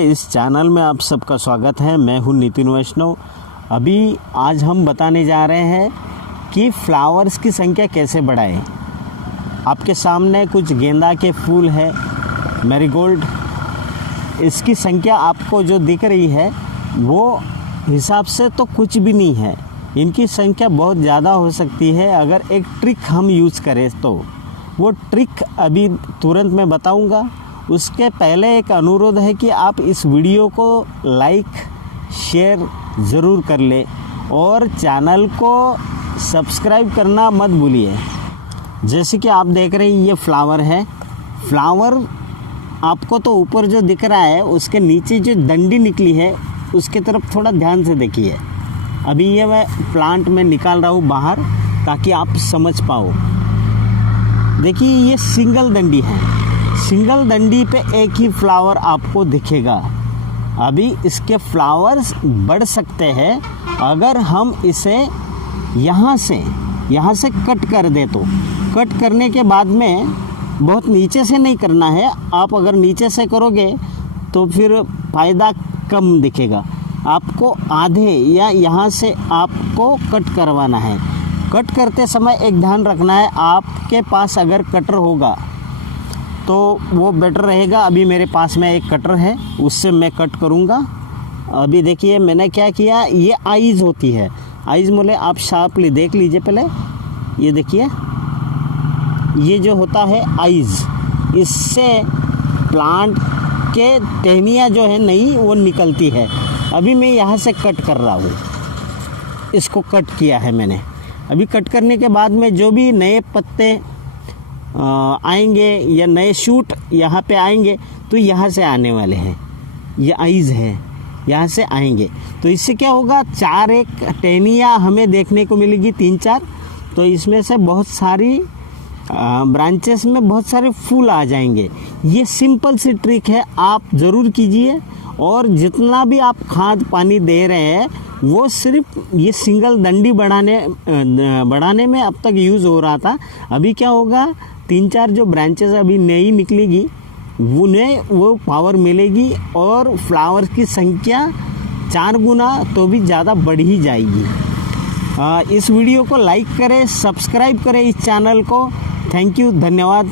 इस चैनल में आप सबका स्वागत है। मैं हूं नितिन वैष्णव। अभी आज हम बताने जा रहे हैं कि फ्लावर्स की संख्या कैसे बढ़ाएं। आपके सामने कुछ गेंदा के फूल है, मैरीगोल्ड। इसकी संख्या आपको जो दिख रही है वो हिसाब से तो कुछ भी नहीं है। इनकी संख्या बहुत ज़्यादा हो सकती है अगर एक ट्रिक हम यूज़ करें तो। वो ट्रिक अभी तुरंत मैं बताऊंगा। उसके पहले एक अनुरोध है कि आप इस वीडियो को लाइक शेयर ज़रूर कर लें और चैनल को सब्सक्राइब करना मत भूलिए। जैसे कि आप देख रहे हैं ये फ्लावर है। फ्लावर आपको तो ऊपर जो दिख रहा है उसके नीचे जो डंडी निकली है उसके तरफ थोड़ा ध्यान से देखिए। अभी ये मैं प्लांट में निकाल रहा हूँ बाहर ताकि आप समझ पाओ। देखिए ये सिंगल डंडी है। सिंगल डंडी पे एक ही फ्लावर आपको दिखेगा। अभी इसके फ्लावर्स बढ़ सकते हैं अगर हम इसे यहाँ से कट कर दे तो। कट करने के बाद में बहुत नीचे से नहीं करना है। आप अगर नीचे से करोगे तो फिर फ़ायदा कम दिखेगा। आपको आधे या यहाँ से आपको कट करवाना है। कट करते समय एक ध्यान रखना है, आपके पास अगर कटर होगा तो वो बेटर रहेगा। अभी मेरे पास में एक कटर है, उससे मैं कट करूँगा। अभी देखिए मैंने क्या किया, ये आइज़ होती है। आइज़ बोले आप शार्पली देख लीजिए पहले। ये देखिए ये जो होता है आइज़, इससे प्लांट के टहनियाँ जो है नई वो निकलती है। अभी मैं यहाँ से कट कर रहा हूँ। इसको कट किया है मैंने। अभी कट करने के बाद में जो भी नए पत्ते आएंगे या नए शूट यहाँ पे आएंगे तो यहाँ से आने वाले हैं। ये आइज़ है, यहाँ से आएंगे। तो इससे क्या होगा, चार एक टहनियाँ हमें देखने को मिलेगी, 3-4। तो इसमें से बहुत सारी ब्रांचेस में बहुत सारे फूल आ जाएंगे। ये सिंपल सी ट्रिक है, आप ज़रूर कीजिए। और जितना भी आप खाद पानी दे रहे हैं वो सिर्फ ये सिंगल डंडी बढ़ाने में अब तक यूज़ हो रहा था। अभी क्या होगा, 3-4 जो ब्रांचेस अभी नई निकलेगी उन्हें वो पावर मिलेगी और फ्लावर्स की संख्या 4 गुना तो भी ज़्यादा बढ़ ही जाएगी। इस वीडियो को लाइक करें, सब्सक्राइब करें इस चैनल को। थैंक यू, धन्यवाद।